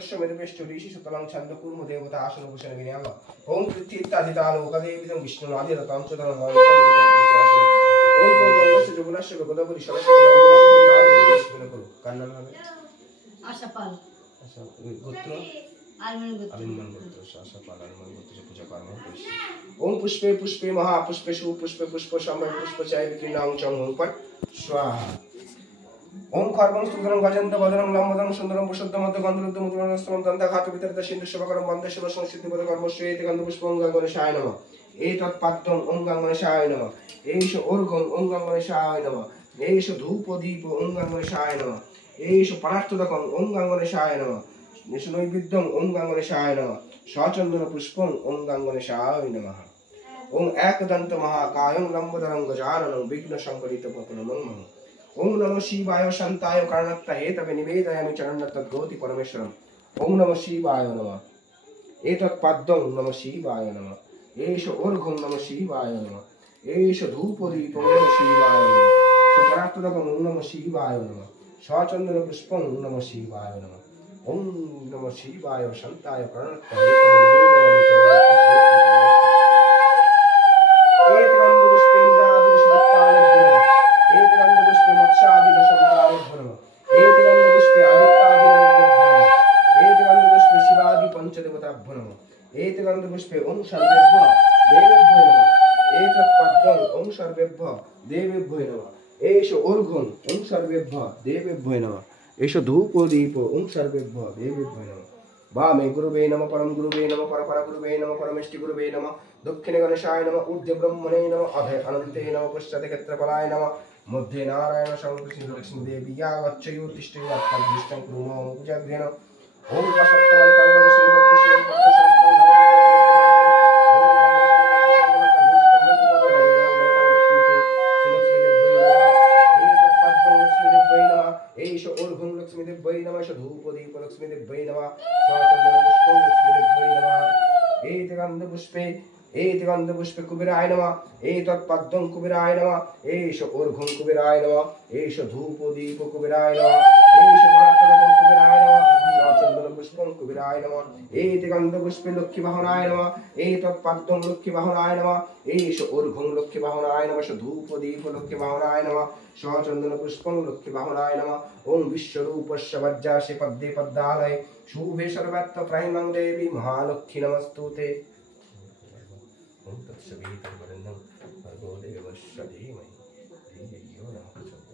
तस्य मेरुपेष्टो ऋषि सुतलं छन्द कुर्म देवता आसन भूषण विनयम ओम कृत्तित्तादितालो कदेविदं विष्णुनादिरतां च धर्मं ओम गंगस्य जुगुलस्य गोदावरी सरस्वती करो कन्नन आशापाल अच्छा गोत्र आलमन गोत्र आशापाल आलमन गोत्र से पूजा कर्म ओम पुष्पे पुष्पे महापुष्पे सुपुष्पे पुष्प शंभर पुष्प चाय विक्रीणां च ओम पर स्वाहा ओम खर्वं सुंदरं गजंत बदरं लंबोदरं सुंदरं पुष्पदमत गंधरुद्ध मुद्रणस्तमं दंताघात वितरित सिंधु शवकरं वंदे शिव संसिद्धि पद कर्मश्वेत गंधपुष्पं गंगणेशाय नमः एतत्पात्रं ओम गंगणेशाय नमः एष ओर्घं ओम गंगणेशाय नमः एष धूपदीप ओम गंगणेशाय नमः एष पराष्टदकं ओम गंगणेशाय नमः एष नैवेद्यं ओम गंगणेशाय नमः सचंदन पुष्पं ओम गंगणेशाय नमः ओम एकदंत महाकायं लंबोदरं गजाननं विघ्न संकलित पतनं ओम नमः शिवाय शांताय कर्णत्तये तवे निवेदयामि चरणतद्गोति परमेश्वरम् ओम नमः शिवाय नमः एतत्पाद्यं नमः शिवाय नमः एष ओर्घं नमः शिवाय नमः एष धूपदीपं नमः शिवाय नमः सुपरात्तदकं नमः शिवाय नमः सचन्दन पुष्पं नमः शिवाय नमः ओम नमः शिवाय शांताय कर्णत्तये तवे निवेदयामि पुष्पे ओम सर्वेभ्यो देवेभ्यो नमः एतत्पद्मं ओम सर्वेभ्यो देवेभ्यो नमः एष ओर्घं ओम सर्वेभ्यो देवेभ्यो नमः एष धूपदीप ओम सर्वेभ्यो देवेभ्यो नमः वामे गुरुवे नमः परम गुरुवे नमः परपर गुरुवे नमः परमेष्टि गुरुवे नमः दक्षिणे गणेशाय नमः ऊर्ध्वे ब्रह्मणे नमः अधे अनन्ते नमः पश्चाते क्षेत्रफलाय नमः मध्ये नारायण संकृष्ण लक्ष्मी देवी या वच्चयो तिष्ठे अर्थादिष्टं कुर्मो पूजाग्रेण ओम वशक्कमलिकांगद श्रीमद् गंधपुष्पे कुबेराय नमः एतत्पद्मं कुबेराय नमः एष ओर्घं कुबेराय नमः एष धूपदीप कुबेराय नमः एष परात्तदकं कुबेराय नमः सचन्दन पुष्पं कुबेराय नमः गंधपुष्पे लक्ष्मीवाहनाय नमः एतत्पद्मं लक्ष्मीवाहनाय नमः एष ओर्घं लक्ष्मीवाहनाय नमः धूपदीप लक्ष्मीवाहनाय नमः सचन्दन पुष्पं लक्ष्मीवाहनाय नमः ओम विश्वरूपस्य वज्रासि पद्मे पद्मालये शुभे सर्वत्र त्रयीं देवी महालक्ष्मी नमस्तुते ओम तत्सवितुर्वरेण्यं भर्गो देवस्य धीमहि धियो यो नः प्रचोदयात्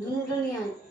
दोनों